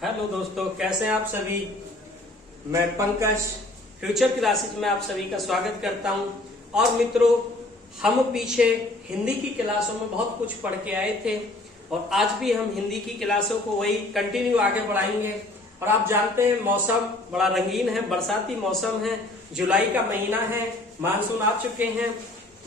Hello दोस्तों, कैसे हैं आप सभी। मैं पंकज फ्यूचर क्लासेज में आप सभी का स्वागत करता हूं। और मित्रों, हम पीछे हिंदी की क्लासों में बहुत कुछ पढ़ के आए थे और आज भी हम हिंदी की क्लासों को वही कंटिन्यू आगे बढ़ाएंगे। और आप जानते हैं मौसम बड़ा रंगीन है, बरसाती मौसम है, जुलाई का महीना है, मानसून आ चुके हैं,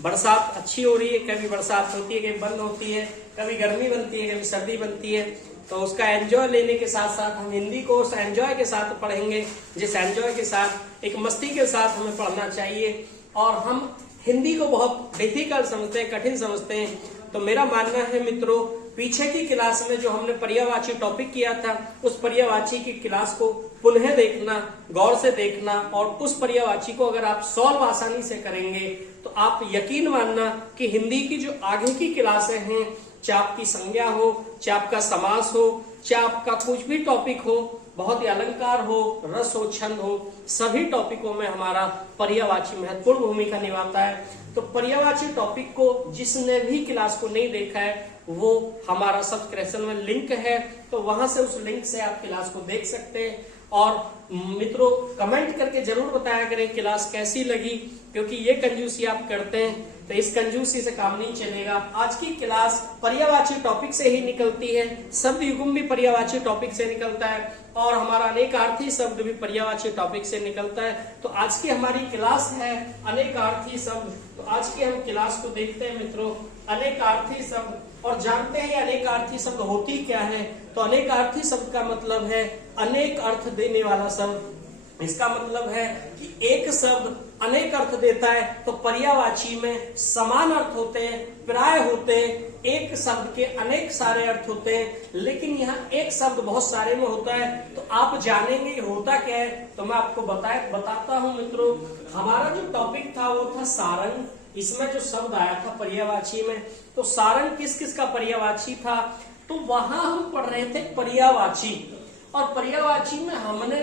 बरसात अच्छी हो रही है। कभी बरसात होती है, कभी बंद होती है, कभी गर्मी बनती है, कभी सर्दी बनती है। तो उसका एंजॉय लेने के साथ साथ हम हिंदी को उस एंजॉय के साथ पढ़ेंगे, जिस एंजॉय के साथ, एक मस्ती के साथ हमें पढ़ना चाहिए। और हम हिंदी को बहुत डिफिकल्ट समझते हैं, कठिन समझते हैं। तो मेरा मानना है मित्रों, पीछे की क्लास में जो हमने पर्यायवाची टॉपिक किया था, उस पर्यायवाची की क्लास को पुनः देखना, गौर से देखना, और उस पर्यायवाची को अगर आप सॉल्व आसानी से करेंगे तो आप यकीन मानना कि हिंदी की जो आगे की क्लासें हैं, चाहे आपकी संज्ञा हो, चाहे आपका समास हो, चाहे आपका कुछ भी टॉपिक हो, बहुत ही अलंकार हो, रस हो, छंद हो, सभी टॉपिकों में हमारा पर्यायवाची महत्वपूर्ण भूमिका निभाता है। तो पर्यायवाची टॉपिक को जिसने भी क्लास को नहीं देखा है, वो हमारा सब्सक्रिप्शन में लिंक है, तो वहां से उस लिंक से आप क्लास को देख सकते हैं। और मित्रों, कमेंट करके जरूर बताया करें क्लास कैसी लगी, क्योंकि ये कंजूसी आप करते हैं तो इस कंजूसी से काम नहीं चलेगा। आज की क्लास पर्यायवाची टॉपिक से ही निकलती है, शब्द युग्म भी पर्यायवाची टॉपिक से निकलता है और हमारा अनेकार्थी शब्द भी पर्यायवाची टॉपिक से निकलता है। तो आज की हमारी क्लास है अनेकार्थी शब्द। तो आज की हम क्लास को देखते हैं मित्रों, अनेकार्थी शब्द, और जानते हैं अनेकार्थी शब्द होती क्या है। तो अनेकार्थी शब्द का मतलब है अनेक अर्थ देने वाला शब्द। इसका मतलब है कि एक शब्द अनेक अर्थ देता है। तो पर्यायवाची में समान अर्थ होते हैं, प्राय होते हैं, एक शब्द के अनेक सारे अर्थ होते हैं, लेकिन यहाँ एक शब्द बहुत सारे में होता है। तो आप जानेंगे होता क्या है, तो मैं आपको बताता हूँ मित्रों। हमारा जो टॉपिक था वो था सारंग। इसमें जो शब्द आया था पर्यायवाची में, तो सारंग किस किस का पर्यायवाची था, तो वहां हम पढ़ रहे थे पर्यायवाची। और पर्यायवाची में हमने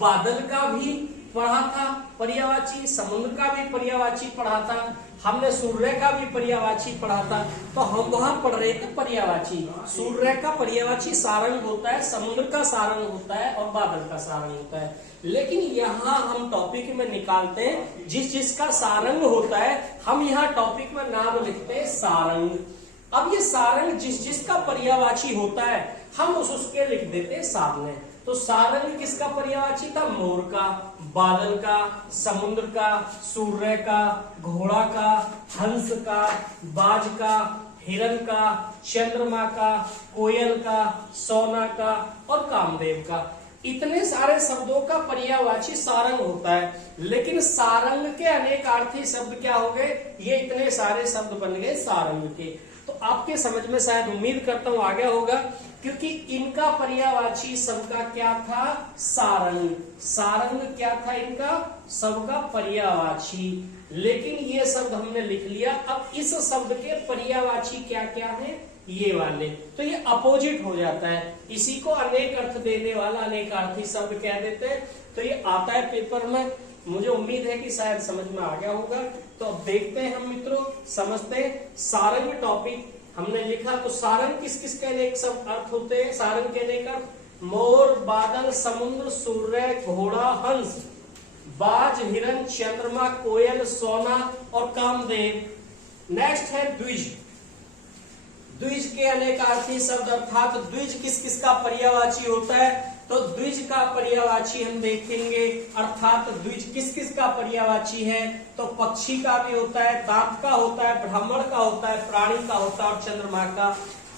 बादल का भी पढ़ा था पर्यायवाची, समुद्र का भी पर्यायवाची पढ़ा था, हमने सूर्य का भी पर्यायवाची पढ़ा था। तो हम वहां पढ़ रहे थे पर्यायवाची। सूर्य का पर्यायवाची सारंग होता है, समुद्र का सारंग होता है और बादल का सारंग होता है। लेकिन यहाँ हम टॉपिक में निकालते हैं जिस जिसका सारंग होता है, हम यहाँ टॉपिक में नाम लिखते हैं सारंग। अब ये सारंग जिस जिसका पर्यायवाची होता है, हम उसके लिख देते हैं सामने। तो सारंग किसका पर्यायवाची था, मोर का, बादल का, समुद्र का, सूर्य का, घोड़ा का, हंस का, बाज का, हिरण का, चंद्रमा का, कोयल का, सोना का और कामदेव का। इतने सारे शब्दों का पर्यायवाची सारंग होता है। लेकिन सारंग के अनेकार्थी शब्द क्या हो गए, ये इतने सारे शब्द बन गए सारंग के। तो आपके समझ में शायद, उम्मीद करता हूं आ गया होगा, क्योंकि इनका पर्यायवाची सबका क्या था, सारंग। सारंग क्या था इनका, सबका पर्यायवाची। लेकिन ये शब्द हमने लिख लिया। अब इस शब्द के पर्यायवाची क्या क्या है, ये वाले, तो ये अपोजिट हो जाता है। इसी को अनेक अर्थ देने वाला अनेकार्थी शब्द कह देते हैं। तो ये आता है पेपर में, मुझे उम्मीद है कि शायद समझ में आ गया होगा। तो अब देखते हैं हम मित्रों, समझते हैं। सारंग टॉपिक हमने लिखा, तो सारंग किस किस के अनेक शब्द अर्थ होते हैं, सारंग के अनेक अर्थ, मोर, बादल, समुद्र, सूर्य, घोड़ा, हंस, बाज, हिरण, चंद्रमा, कोयल, सोना और कामदेव। नेक्स्ट है द्विज। द्विज के अनेकार्थी शब्द अर्थात द्विज किस किस का पर्यायवाची होता है, तो द्विज का पर्यायवाची हम देखेंगे। अर्थात द्विज किस किस का पर्यायवाची है, तो पक्षी का भी होता है, दांत का होता है, ब्राह्मण का होता है, प्राणी का होता है और चंद्रमा का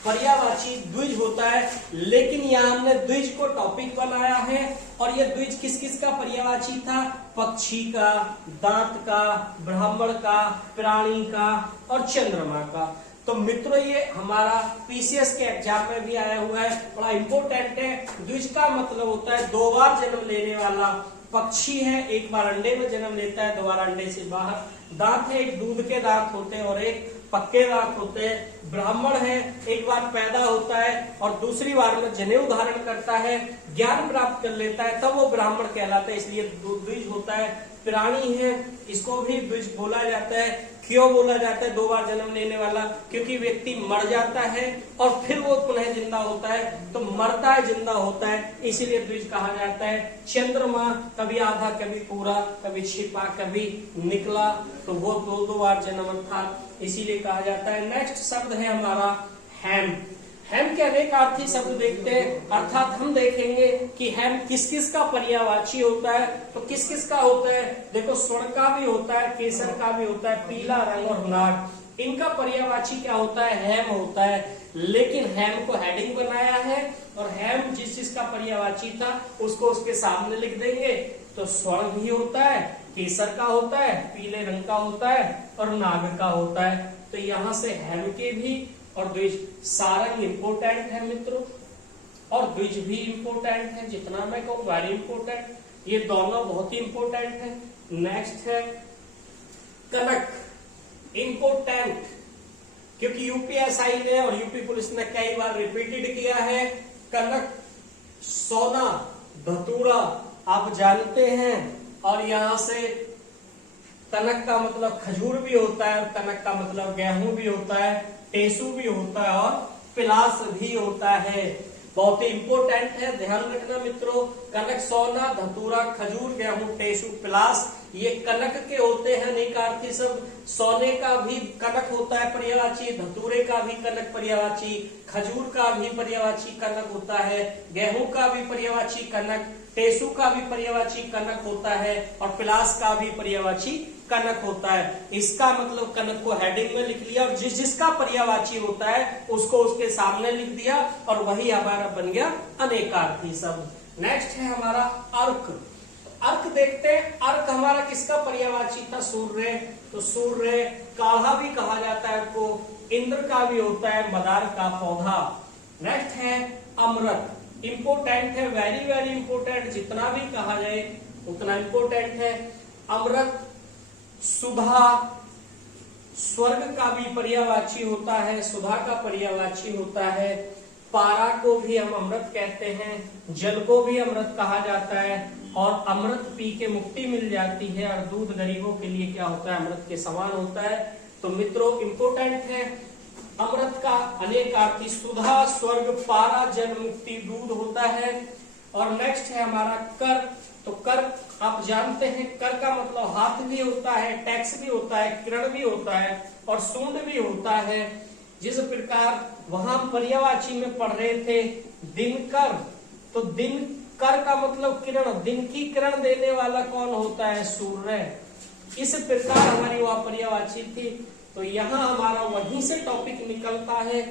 पर्यायवाची द्विज होता है। लेकिन यहाँ हमने द्विज को टॉपिक बनाया है और ये द्विज किस किस का पर्यायवाची था, पक्षी का, दांत का, ब्राह्मण का, प्राणी का और चंद्रमा का। तो मित्रों, ये हमारा पीसीएस के एग्जाम में भी आया हुआ है, बड़ा इंपॉर्टेंट है। द्विज का मतलब होता है दो बार जन्म लेने वाला। पक्षी है, एक बार अंडे में जन्म लेता है, दोबारा अंडे से बाहर। दांत है, एक दूध के दांत होते हैं और एक पक्के दांत होते हैं। ब्राह्मण है, एक बार पैदा होता है और दूसरी बार में जनेऊ धारण करता है, ज्ञान प्राप्त कर लेता है, तब वो ब्राह्मण कहलाता है, इसलिए द्विज होता है। प्राणी है, इसको भी द्विज बोला जाता है। क्यों बोला जाता है 2 बार जन्म लेने वाला? क्योंकि व्यक्ति मर जाता है और फिर वो पुनः जिंदा होता है, तो मरता है जिंदा होता है, इसीलिए द्विज कहा जाता है। चंद्रमा कभी आधा कभी पूरा, कभी छिपा कभी निकला, तो वो 2 बार जन्म था, इसीलिए कहा जाता है। नेक्स्ट शब्द है हमारा हैम। हैम के अनेक अर्थी शब्द देखते हैं, अर्थात हम देखेंगे कि हैम किस किस का पर्यायवाची होता है। तो किस किस का होता है? देखो, स्वर्ण का भी होता है, केसर का भी होता है, पीला रंग और नाग, इनका पर्यायवाची क्या होता है? हैम होता है। लेकिन हैम को हेडिंग बनाया है और हैम जिस चीज का पर्यायवाची था उसको उसके सामने लिख देंगे। तो स्वर्ण भी होता है, केसर का होता है, पीले रंग का होता है और नाग का होता है। तो यहां से हैम के भी और द्विज, सारंग इंपोर्टेंट है मित्रों, और द्विज भी इंपोर्टेंट है, जितना मैं कहूँ वेरी इंपोर्टेंट, ये दोनों बहुत ही इंपोर्टेंट है। नेक्स्ट है कनक, इंपोर्टेंट, क्योंकि यूपीएसआई ने और यूपी पुलिस ने कई बार रिपीटेड किया है। कनक, सोना, धतूरा आप जानते हैं, और यहां से कनक का मतलब खजूर भी होता है, और कनक का मतलब गेहूं भी होता है, टेसू भी होता है और पिलास भी होता है। बहुत ही इंपोर्टेंट है, ध्यान रखना मित्रों। कनक, सोना, धतूरा, खजूर, गेहूं, टेसू, पिलास, ये कनक के होते हैं अनेकार्थी शब्द। सोने का भी कनक होता है पर्यायवाची, धतूरे का भी कनक पर्यायवाची, खजूर का भी पर्यायवाची कनक होता है, गेहूं का भी पर्यायवाची कनक, टेसू का भी पर्यायवाची कनक होता है, और पिलास का भी पर्यायवाची कनक होता है। इसका मतलब कनक को हेडिंग में लिख लिया और जिस जिसका पर्यायवाची होता है उसको उसके सामने लिख दिया, और वही हमारा बन गया अनेकार्थी शब्द। नेक्स्ट है हमारा अर्क। अर्क देखते हैं, अर्क हमारा किसका पर्यायवाची था? सूर्य। तो सूर्य, काढ़ा भी कहा जाता है को, इंद्र का भी होता है, मदार का पौधा। नेक्स्ट है अमृत, इंपोर्टेंट है, वेरी वेरी इंपोर्टेंट, जितना भी कहा जाए उतना इंपोर्टेंट है। अमृत, सुधा, स्वर्ग का भी पर्यायवाची होता है, सुधा का पर्यायवाची होता है। पारा को भी हम अमृत कहते हैं, जल को भी अमृत कहा जाता है, और अमृत पी के मुक्ति मिल जाती है, और दूध गरीबों के लिए क्या होता है? अमृत के समान होता है। तो मित्रों इंपोर्टेंट है, अमृत का अनेकार्थी, सुधा, स्वर्ग, पारा, जल, मुक्ति, दूध होता है। और नेक्स्ट है हमारा कर। तो कर आप जानते हैं, कर का मतलब हाथ भी होता है, टैक्स भी होता है, किरण भी होता है, और सूंड भी होता है। जिस प्रकार वहां पर्यायवाची में पढ़ रहे थे दिनकर, तो दिन कर का मतलब किरण, दिन की किरण देने वाला कौन होता है? सूर्य। इस प्रकार हमारी वह पर्यायवाची थी। तो यहाँ हमारा वहीं से टॉपिक निकलता है,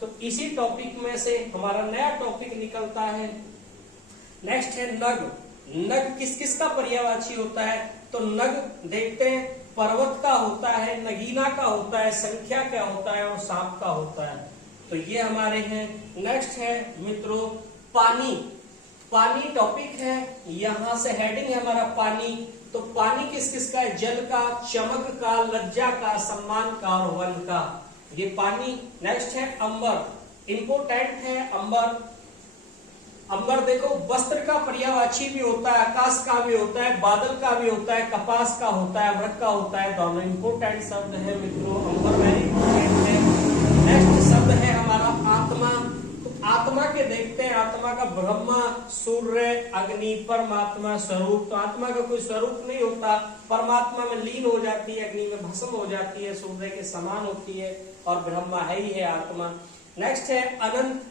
तो इसी टॉपिक में से हमारा नया टॉपिक निकलता है। नेक्स्ट है नग। नग किस किस का पर्यायवाची होता है? तो नग देखते हैं, पर्वत का होता है, नगीना का होता है, संख्या का होता है, और सांप का होता है। तो ये हमारे हैं। नेक्स्ट है मित्रों पानी। पानी टॉपिक है, यहां से हेडिंग है हमारा पानी। तो पानी किस किस का है? जल का, चमक का, लज्जा का, सम्मान का और वन का, ये पानी। नेक्स्ट है अंबर, इंपोर्टेंट है अंबर। अंबर देखो, वस्त्र का पर्यायवाची भी होता है, आकाश का भी होता है, बादल का भी होता है, कपास का होता है, अमृत का होता है, दोनों इंपोर्टेंट शब्द है मित्रों। अंबर वेरी इंपोर्टेंट है। नेक्स्ट शब्द है हमारा आत्मा। तो आत्मा के देखते हैं, आत्मा का ब्रह्मा, सूर्य, अग्नि, परमात्मा, स्वरूप। तो आत्मा का कोई स्वरूप नहीं होता, परमात्मा में लीन हो जाती है, अग्नि में भस्म हो जाती है, सूर्य के समान होती है, और ब्रह्मा है ही है आत्मा। नेक्स्ट है अनंत।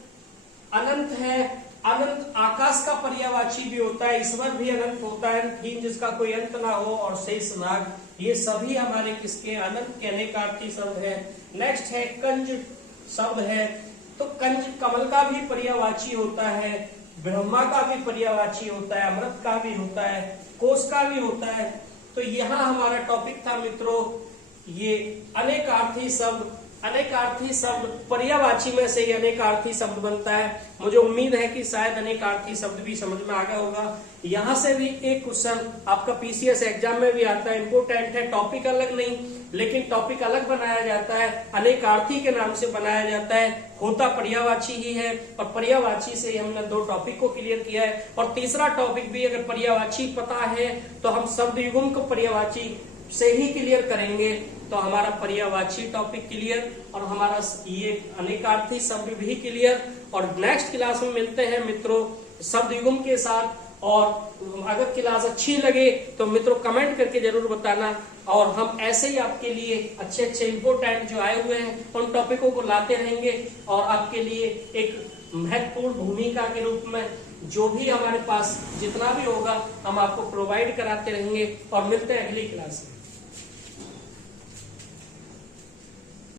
अनंत है, अनंत आकाश का पर्यायवाची भी होता है, ईश्वर भी अनंत होता है, तीन जिसका कोई अंत ना हो, और शेष नाग, ये सभी हमारे किसके? अनंत के अनेकार्थी शब्द है। नेक्स्ट है कंज शब्द है। तो कंज कमल का भी पर्यायवाची होता है, ब्रह्मा का भी पर्यायवाची होता है, अमृत का भी होता है, कोश का भी होता है। तो यहाँ हमारा टॉपिक था मित्रों ये अनेकार्थी शब्द। अनेकार्थी शब्द पर्यायवाची में से ही अनेकार्थी शब्द बनता है। मुझे उम्मीद है कि शायद अनेकार्थी शब्द भी समझ में आ गया होगा। यहाँ से भी एक क्वेश्चन आपका पीसीएस एग्जाम में भी आता है, इंपोर्टेंट है, टॉपिक अलग नहीं, लेकिन टॉपिक अलग बनाया जाता है, अनेकार्थी के नाम से बनाया जाता है, होता पर्यायवाची ही है और पर्यायवाची से हमने 2 टॉपिक को क्लियर किया है। और तीसरा टॉपिक भी अगर पर्यायवाची पता है तो हम शब्द युग्म को पर्यायवाची से ही क्लियर करेंगे, तो हमारा पर्यायवाची टॉपिक क्लियर और हमारा ये अनेकार्थी शब्द भी क्लियर। और नेक्स्ट क्लास में मिलते हैं मित्रों शब्द युग्म के साथ। और अगर क्लास अच्छी लगे तो मित्रों कमेंट करके जरूर बताना, और हम ऐसे ही आपके लिए अच्छे अच्छे इंपोर्टेंट जो आए हुए हैं उन टॉपिकों को लाते रहेंगे और आपके लिए एक महत्वपूर्ण भूमिका के रूप में जो भी हमारे पास जितना भी होगा हम आपको प्रोवाइड कराते रहेंगे। और मिलते हैं अगली क्लास में।